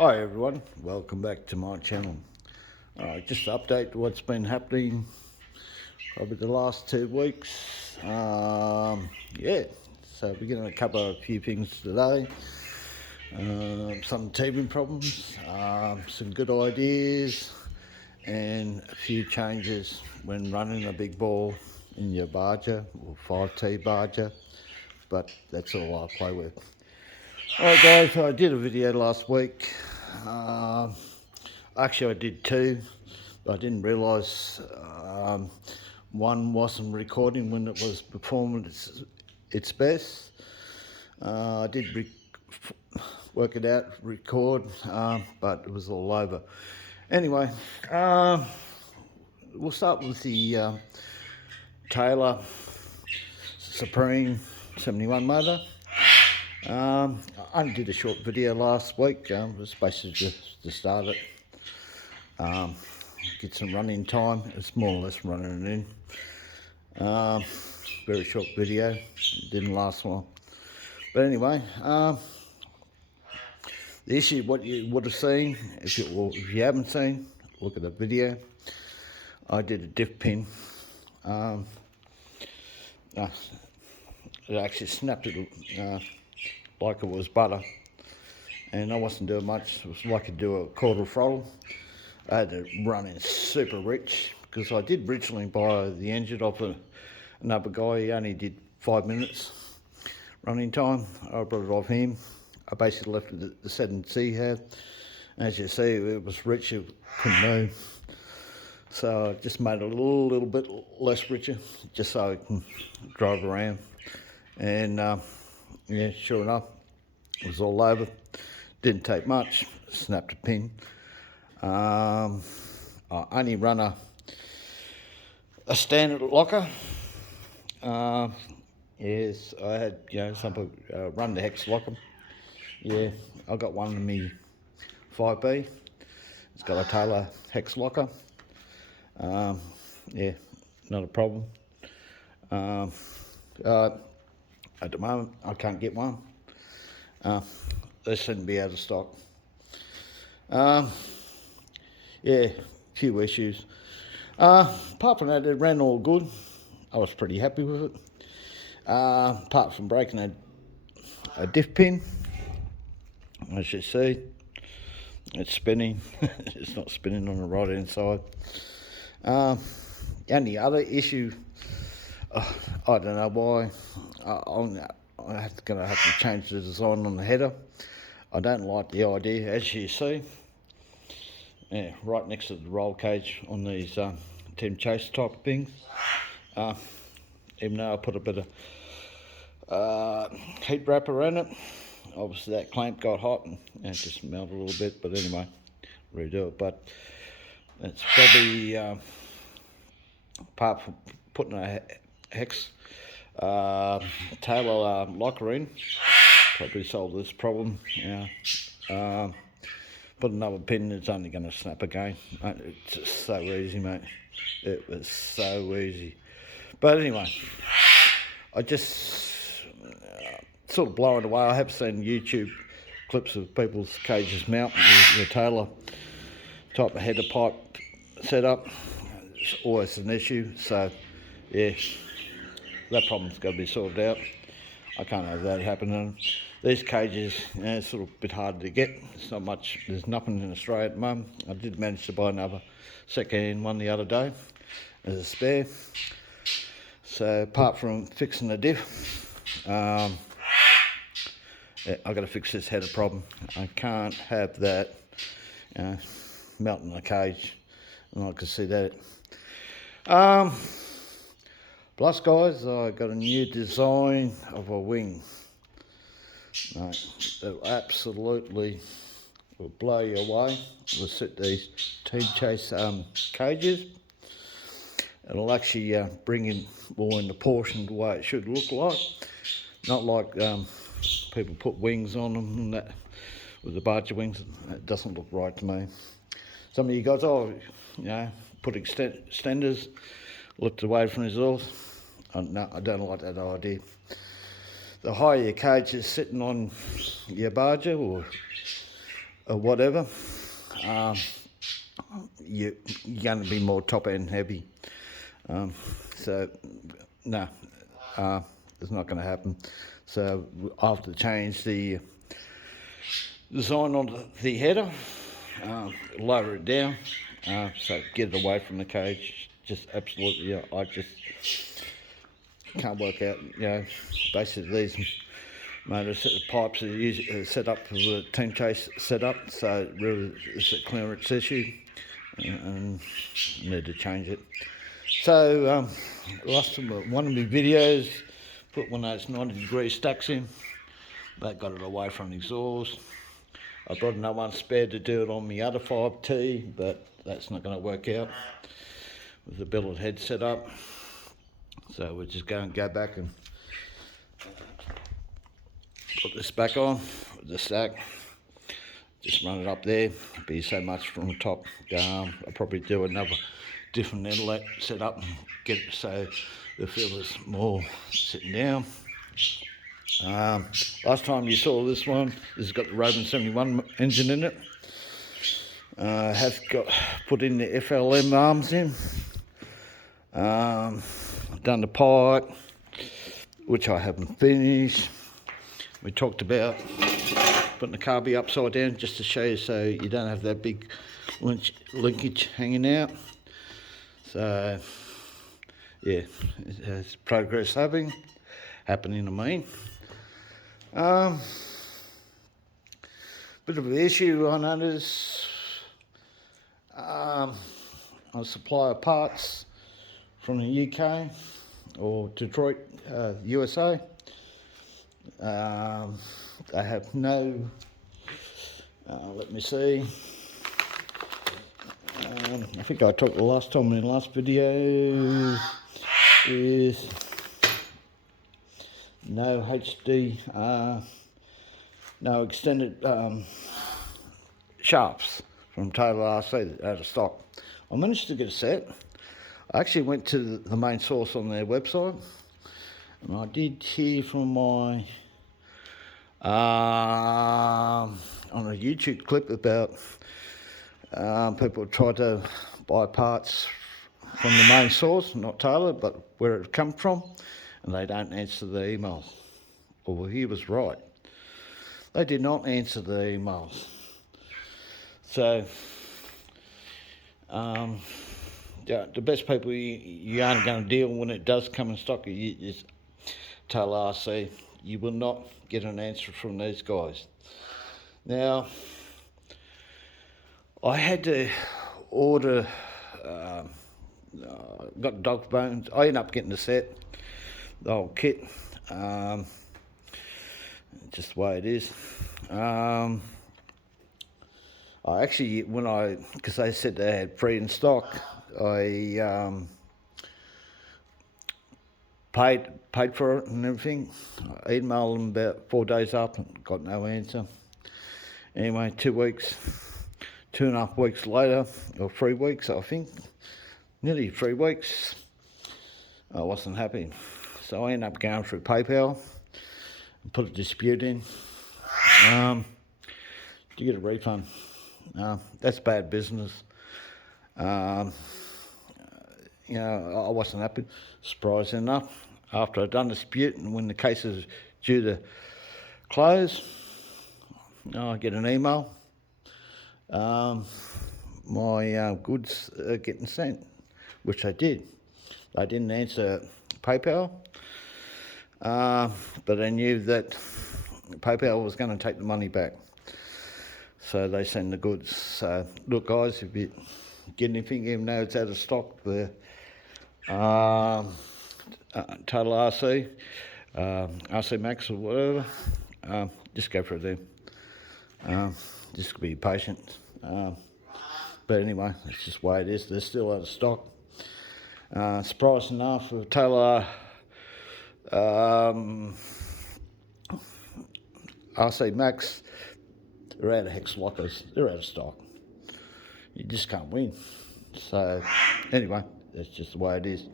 Hi everyone, welcome back to my channel. Just to update what's been happening over the last 2 weeks. So we're going to cover a few things today. Some teething problems, some good ideas, and a few changes when running a big ball in your barger or 5T barger, but that's all I play with. Alright guys, I did a video last week. Actually I did two, but I didn't realise one wasn't recording when it was performing its best. I did work it out, record, but it was all over. Anyway, we'll start with the Taylor Supreme 71 motor. I only did a short video last week. It was basically just to start it, get some running time. It's more or less running it in. Very short video, it didn't last long. But anyway, the issue, what you would have seen, if you haven't seen, look at the video. I did a diff pin. It actually snapped it like it was butter, and I wasn't doing much. It was like I do a quarter throttle. I had to run in super rich because I did originally buy the engine off another guy. He only did 5 minutes running time. I brought it off him. I basically left it at the settings he had. As you see, it was rich, it couldn't move. So I just made it a little bit less richer, just so I can drive around. And yeah, sure enough, it was all over. Didn't take much, snapped a pin. I only run a standard locker. Yes, I had, some people run the hex locker. Yeah, I got one in me 5B. It's got a Taylor hex locker. Yeah, not a problem. At the moment, I can't get one. They shouldn't be out of stock. Yeah, few issues. Apart from that, it ran all good. I was pretty happy with it. Apart from breaking a diff pin, as you see, it's spinning. It's not spinning on the right hand side. The only other issue, I don't know why, I'm gonna have to change the design on the header. I don't like the idea, as you see, yeah, right next to the roll cage on these Tim Chase type things. Even though I put a bit of heat wrap around it, obviously that clamp got hot and it just melted a little bit, but anyway, redo it. But it's probably, apart from putting a hex Taylor locker in, probably solve this problem. Put another pin, it's only going to snap again. It's just so easy, mate. It was so easy. But anyway, I just sort of blown away. I have seen YouTube clips of people's cages mounting with the Taylor type of header pipe setup. It's always an issue. So yeah, that problem's got to be sorted out. I can't have that happening. These cages, it's sort of a bit harder to get. It's not much, there's nothing in Australia at the moment. I did manage to buy another second-hand one the other day as a spare. So apart from fixing the diff, yeah, I've got to fix this header problem. I can't have that melting the cage, and I can see that. Plus guys, I got a new design of a wing. That absolutely will blow you away. We'll set these Team Chase cages. It'll actually bring in more in the portion the way it should look like. Not like people put wings on them and that, with the barger wings. It doesn't look right to me. Some of you guys, put extenders, lift away from his oars. No, I don't like that idea. The higher your cage is sitting on your barger or or whatever, you're going to be more top end heavy. So no, it's not going to happen. So I have to change the design on the header, lower it down, so get it away from the cage. Just absolutely, I just can't work out, basically these motor pipes are set up for the team chase setup, so really it's a clearance issue and need to change it. So last one of my videos, put one of those 90-degree stacks in, that got it away from the exhaust. I brought another one spare to do it on my other 5T, but that's not going to work out with the billet head set up. So we're just going to go back and put this back on with the stack. Just run it up there, be so much from the top. I'll probably do another different inlet set up and get it so the filter's more sitting down. Last time you saw this one, this has got the Rovan 71 engine in it. Has got put in the FLM arms in. Done the pipe, which I haven't finished. We talked about putting the carby upside down just to show you, so you don't have that big linkage hanging out. So yeah, it has progress happening, I mean. Bit of an issue I noticed. I supply parts from the UK or Detroit, USA. They have no, let me see, I think I talked the last time in the last video, is no HD, no extended shafts from Taylor RC out of stock. I managed to get a set. I actually went to the main source on their website, and I did hear from my on a YouTube clip about people try to buy parts from the main source, not Taylor, but where it come from, and they don't answer the emails. Well, he was right. They did not answer the emails. So the best people you aren't going to deal when it does come in stock is Taylor RC. You will not get an answer from these guys. Now, I had to order, got dogbones. I ended up getting the set, the whole kit, just the way it is. I actually, because they said they had free in stock, I paid for it and everything. I emailed them about 4 days up and got no answer. Anyway, 2.5 weeks later, or 3 weeks, I think, nearly 3 weeks, I wasn't happy. So I ended up going through PayPal and put a dispute in to get a refund. That's bad business. I wasn't happy. Surprising enough, after I'd done the dispute and when the case is due to close, I get an email. My goods are getting sent, which they did. They didn't answer PayPal, but they knew that PayPal was going to take the money back. So they send the goods. So look, guys, if you get anything, even though it's out of stock, the Total RC, RC Max or whatever, just go for it then. Just be patient. But anyway, that's just the way it is. They're still out of stock. Surprising enough, with Taylor RC Max, they're out of hex lockers. They're out of stock. You just can't win. So anyway, that's just the way it is.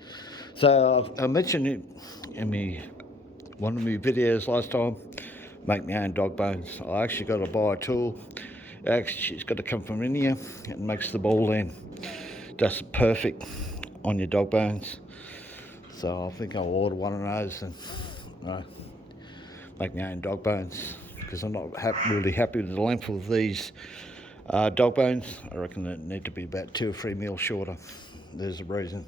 So I mentioned it in one of my videos last time, make my own dog bones. I actually got to buy a tool. Actually, it's got to come from in here. It makes the ball then just perfect on your dog bones. So I think I'll order one of those and make my own dog bones, because I'm not really happy with the length of these dog bones. I reckon they need to be about 2 or 3 mil shorter. There's a reason.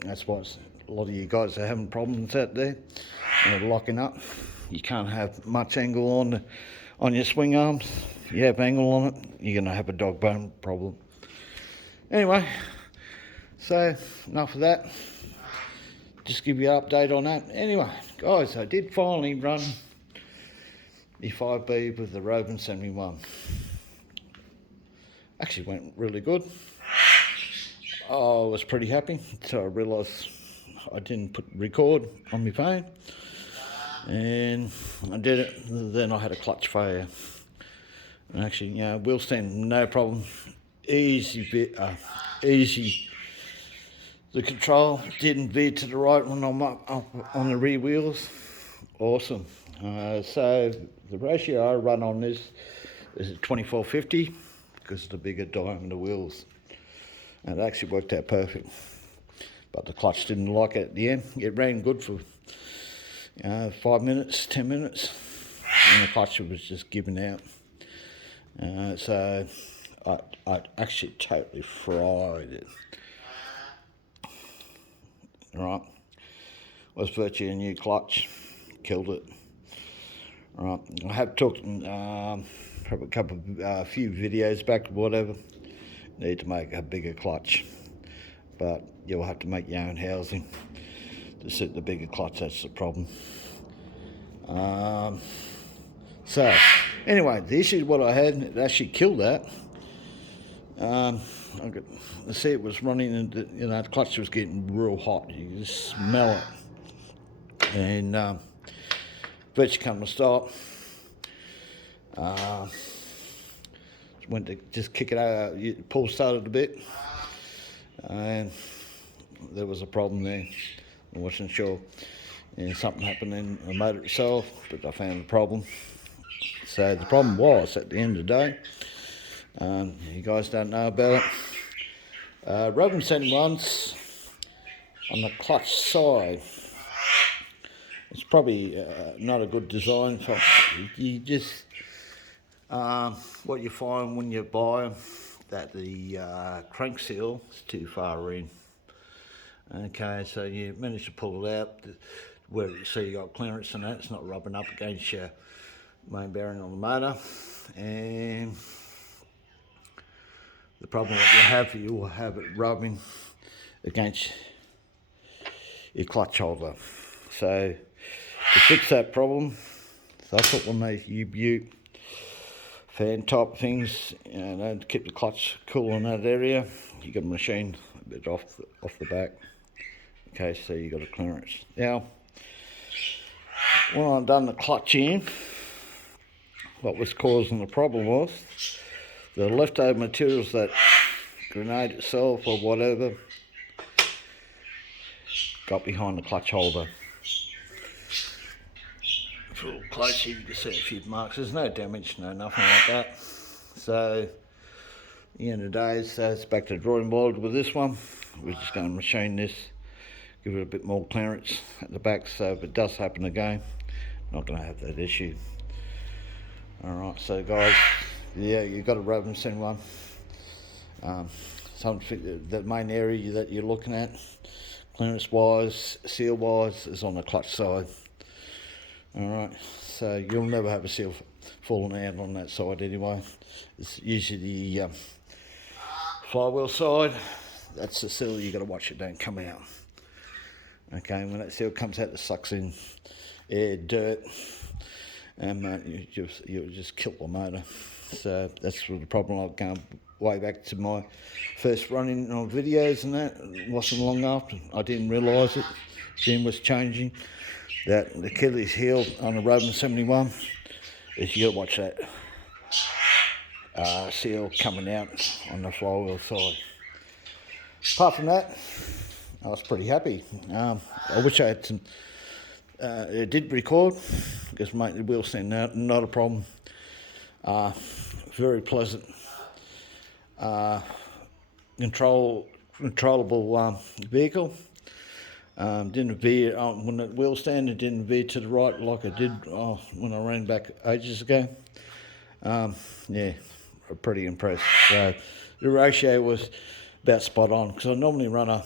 That's why a lot of you guys are having problems out there and are locking up. You can't have much angle on your swing arms. You have angle on it, you're going to have a dog bone problem. Anyway, so enough of that. Just give you an update on that. Anyway, guys, I did finally run the 5B with the Rovan 71. Actually went really good. I was pretty happy until I realised I didn't put record on my phone, and I did it. Then I had a clutch failure. And actually, wheel stand, no problem. Easy. The control didn't veer to the right when I'm up on the rear wheels. Awesome. So the ratio I run on this is 2450 because of the bigger diameter wheels. And it actually worked out perfect. But the clutch didn't like it at the end. It ran good for 5 minutes, 10 minutes, and the clutch was just giving out. So I actually totally fried it. Right, was virtually a new clutch, killed it. Right, I have talked probably a few videos back, whatever. Need to make a bigger clutch, but you'll have to make your own housing to suit the bigger clutch. That's the problem. So anyway, the issue what I had, it actually killed that. I could see it was running, and the clutch was getting real hot. You could just smell it, and virtually come to stop. Went to just kick it out. Pull started a bit, and there was a problem there. I wasn't sure, and something happened in the motor itself, but I found the problem. So the problem was, at the end of the day, you guys don't know about it, Rovan 71s on the clutch side, it's probably not a good design. So you just, what you find when you buy them, that the crank seal is too far in. Okay, so you manage to pull it out where you see you got clearance and that, it's not rubbing up against your main bearing on the motor. And the problem that you will have it rubbing against your clutch holder. So to fix that problem, so I put one of these U-Butte fan type things, to keep the clutch cool in that area. You got a machine a bit off the back. Okay, so you got a clearance. Now, when I've done the clutch in, what was causing the problem was the leftover materials, that grenade itself or whatever, got behind the clutch holder. If you look closer, you can see a few marks. There's no damage, no nothing like that. So at the end of the day, so it's back to the drawing board with this one. We're just going to machine this, give it a bit more clearance at the back, so if it does happen again, not going to have that issue. Alright, so guys, yeah, you've got a Rovan 71. The main area that you're looking at, clearance wise, seal wise, is on the clutch side. Alright, so you'll never have a seal falling out on that side anyway. It's usually the flywheel side. That's the seal you got to watch it don't come out. Okay, when that seal comes out, it sucks in air, dirt, and you'll just kill the motor. So that's the problem. I've gone way back to my first running on videos, and that it wasn't long after I didn't realise it. Jim was changing that the Achilles heel on the Rovan 71 is you got to watch that seal coming out on the flywheel side. Apart from that, I was pretty happy. I wish I had some. It did record because the wheel stand not a problem. very pleasant, controllable vehicle. Didn't veer when the wheel stand. It didn't veer to the right like it did when I ran back ages ago. Yeah, pretty impressed. So the ratio was about spot on because I normally run a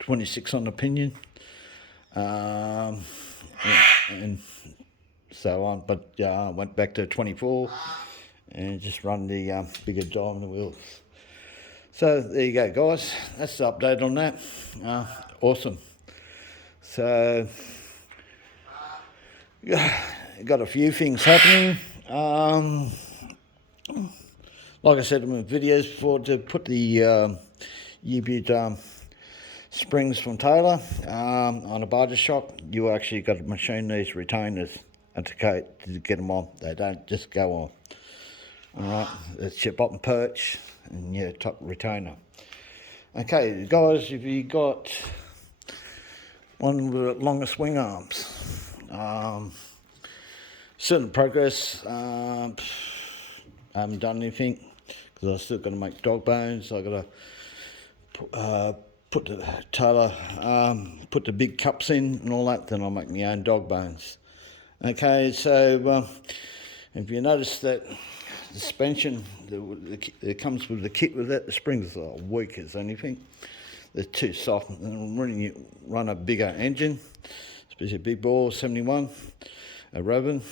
26 on the pinion, and so on. But I went back to 24 and just run the bigger diamond wheels. So there you go, guys. That's the update on that. Awesome. So got a few things happening. Like I said in my videos before, to put the U-Butte springs from Taylor on a barger shop, you actually got to machine these retainers to get them on. They don't just go on. Alright, it's your bottom perch and your top retainer. Okay, guys, if you got one with longer swing arms, certain progress. I haven't done anything because I've still got to make dog bones. I've got to put the Taylor, put the big cups in and all that, then I'll make my own dog bones. Okay, so if you notice that the suspension that comes with the kit with that, the springs are weak as anything. They're too soft. And when you run a bigger engine, especially a big bore 71, a Rovan,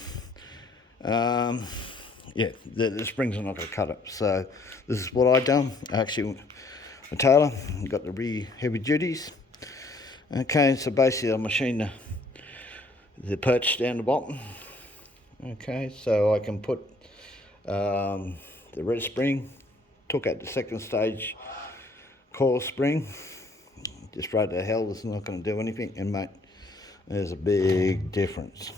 yeah, the springs are not going to cut it. So this is what I done. Actually, a Taylor, got the rear heavy duties. Okay, so basically I machined the perch down the bottom. Okay, so I can put the red spring, took out the second stage coil spring, just right to hell, it's not going to do anything, and mate, there's a big difference.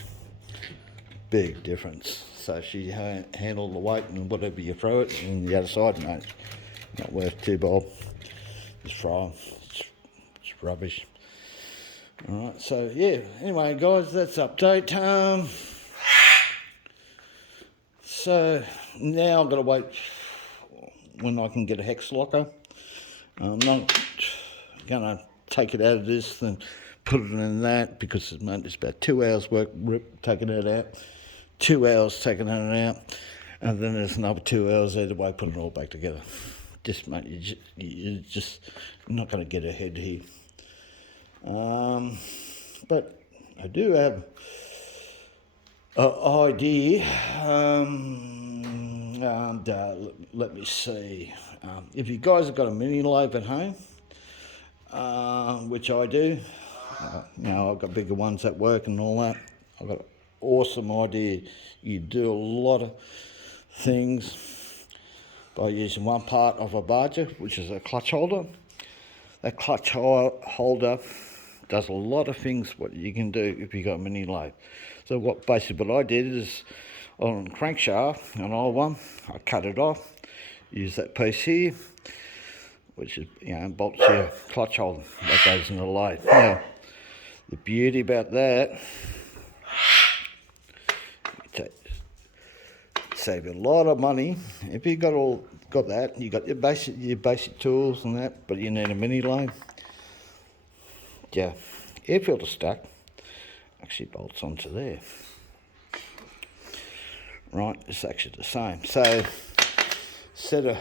Big difference. So she handled the weight and whatever you throw it, and the other side, mate, not worth 2 bob. Just fry them. It's rubbish. Alright, so yeah, anyway guys, that's update. So now I've got to wait when I can get a hex locker. I'm not going to take it out of this and put it in that because it's about 2 hours work taking it out, 2 hours taking it out, and then there's another 2 hours either way putting it all back together. Just mate, you're just not going to get ahead here. But I do have an idea. Let me see. If you guys have got a mini lathe at home, which I do, I've got bigger ones at work and all that. I've got an awesome idea. You do a lot of things by using one part of a barger, which is a clutch holder. That clutch holder does a lot of things what you can do if you got a mini lathe. So what I did is on a crankshaft, an old one, I cut it off, use that piece here, which is, bolts your clutch holder that goes in the lathe. Now, the beauty about that, save you a lot of money. If you got that, you got your basic tools and that, but you need a mini lathe. Yeah, air filter stack actually bolts onto there. Right, it's actually the same. So instead of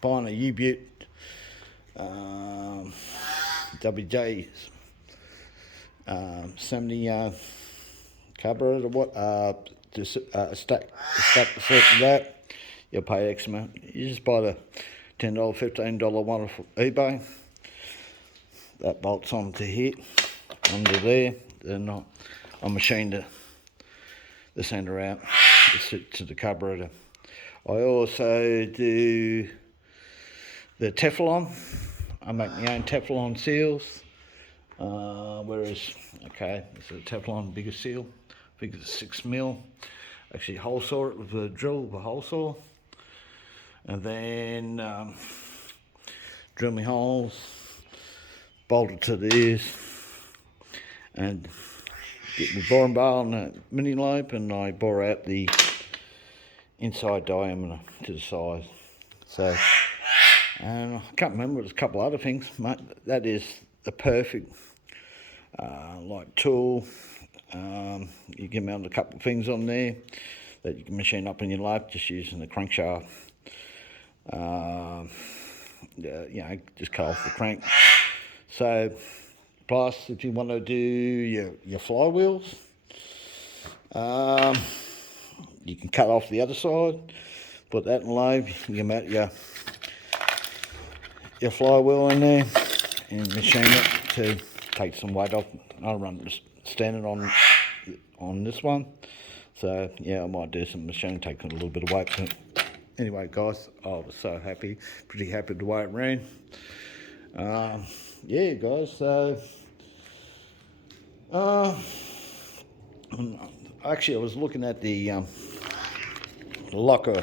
buying a U-Butte WJ 70 carburetor, stack that, you'll pay X amount. You just buy the $10, $15 one off eBay. That bolts onto here, under there. Then I machined the centre out to the carburetor. I also do the Teflon. I make my own Teflon seals. This is a Teflon bigger seal. I think it's 6mm. Actually hole saw it with a drill with a hole saw. And then drill my holes, bolt it to these, and get my boring bar on the mini lathe, and I bore out the inside diameter to the size. So, and I can't remember, there's a couple other things, mate. That is the perfect like tool. You can mount a couple of things on there that you can machine up in your lathe just using the crankshaft. You know, just cut off the crank. So, plus if you want to do your flywheels, you can cut off the other side, put that in lathe, you can mount your flywheel in there and machine it to take some weight off. I run standing on this one, so yeah, I might do some machine, taking a little bit of weight. But anyway, guys, I was so happy, pretty happy with the way it ran. Yeah, guys, so actually I was looking at the locker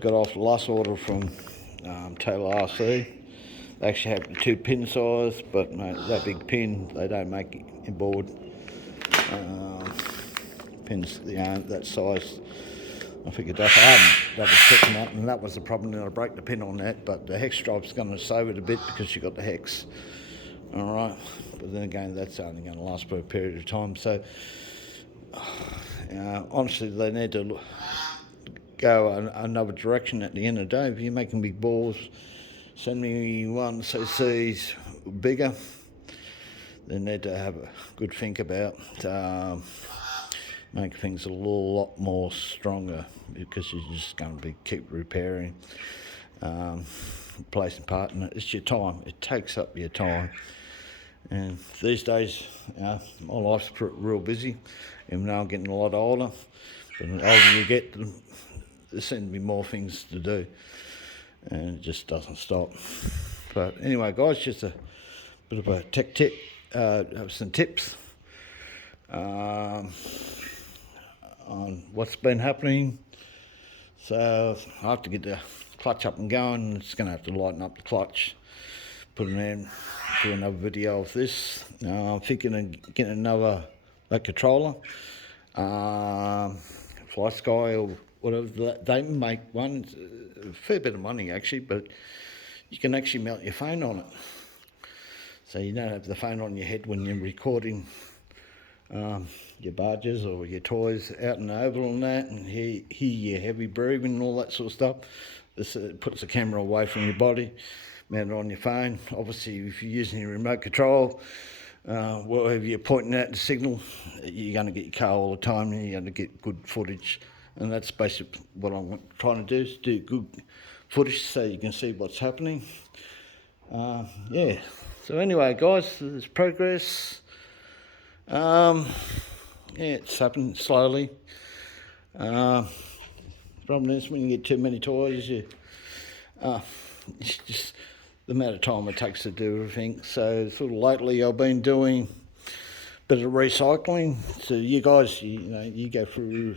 got off the last order from Taylor RC. They actually have 2 pin size, but mate, that big pin they don't make in board pins, you know, that size. I figured I hadn't double checking that, and that was the problem. That I broke the pin on that, but the hex drive's going to save it a bit because you got the hex. All right, but then again, that's only going to last for a period of time. So honestly, they need to go another direction at the end of the day. If you're making big balls, send me one cc's bigger. They need to have a good think about make things a lot more stronger, because you're just going to keep repairing, replacing part, and it's your time. It takes up your time. And these days, my life's real busy, even though I'm getting a lot older. But the older you get, there seem to be more things to do, and it just doesn't stop. But anyway, guys, just a bit of a tech tip, some tips on what's been happening. So I have to get the clutch up and going. It's going to have to lighten up the clutch, put it in, do another video of this. I'm thinking of getting another controller, Fly Sky or whatever. They make one. It's a fair bit of money actually, but you can actually mount your phone on it, so you don't have the phone on your head when you're recording your barges or your toys out in the oval and that, and hear your heavy breathing and all that sort of stuff. This puts the camera away from your body, mount it on your phone. Obviously, if you're using your remote control, wherever you're pointing at the signal, you're going to get your car all the time, and you're going to get good footage. And that's basically what I'm trying to do, is do good footage so you can see what's happening. Yeah, so anyway, guys, there's progress. Yeah, it's happening slowly. The problem is when you get too many toys, it's just the amount of time it takes to do everything. So sort of lately I've been doing a bit of recycling. So you guys, you go through,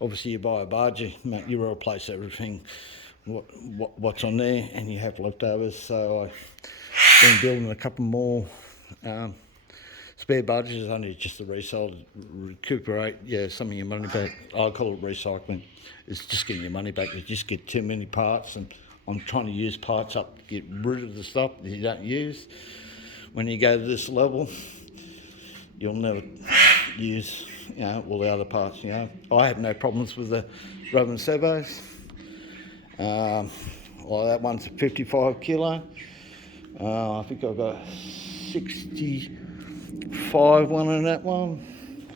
obviously you buy a barge, you replace everything, what's on there, and you have leftovers. So I've been building a couple more spare barges, only just to resell, recuperate, some of your money back. I call it recycling. It's just getting your money back. You just get too many parts, and I'm trying to use parts up to get rid of the stuff that you don't use. When you go to this level, you'll never use, all the other parts. I have no problems with the Rovan servos. Well, that one's a 55 kilo. I think I've got 65 one in that one.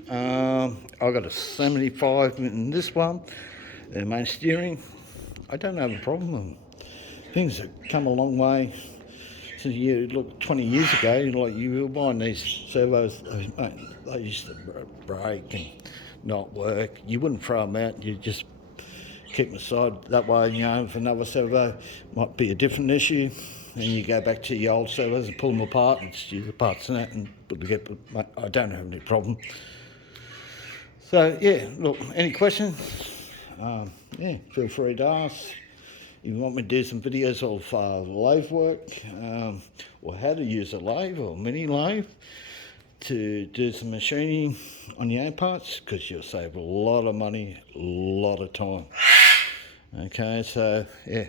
I've got a 75 in this one. The main steering, I don't have a problem with them. Things have come a long way since you look 20 years ago. Like you were buying these servos, mate, they used to break and not work. You wouldn't throw them out. You just keep them aside. That way, if another servo might be a different issue, and you go back to your old servos and pull them apart and use the parts in that and put together. I don't have any problem. So yeah, look, any questions? Feel free to ask. If you want me to do some videos of lathe work, or how to use a lathe or mini lathe, to do some machining on your own parts, because you'll save a lot of money, a lot of time. Okay, so yeah,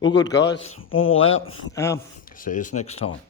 all good guys, all out. See you next time.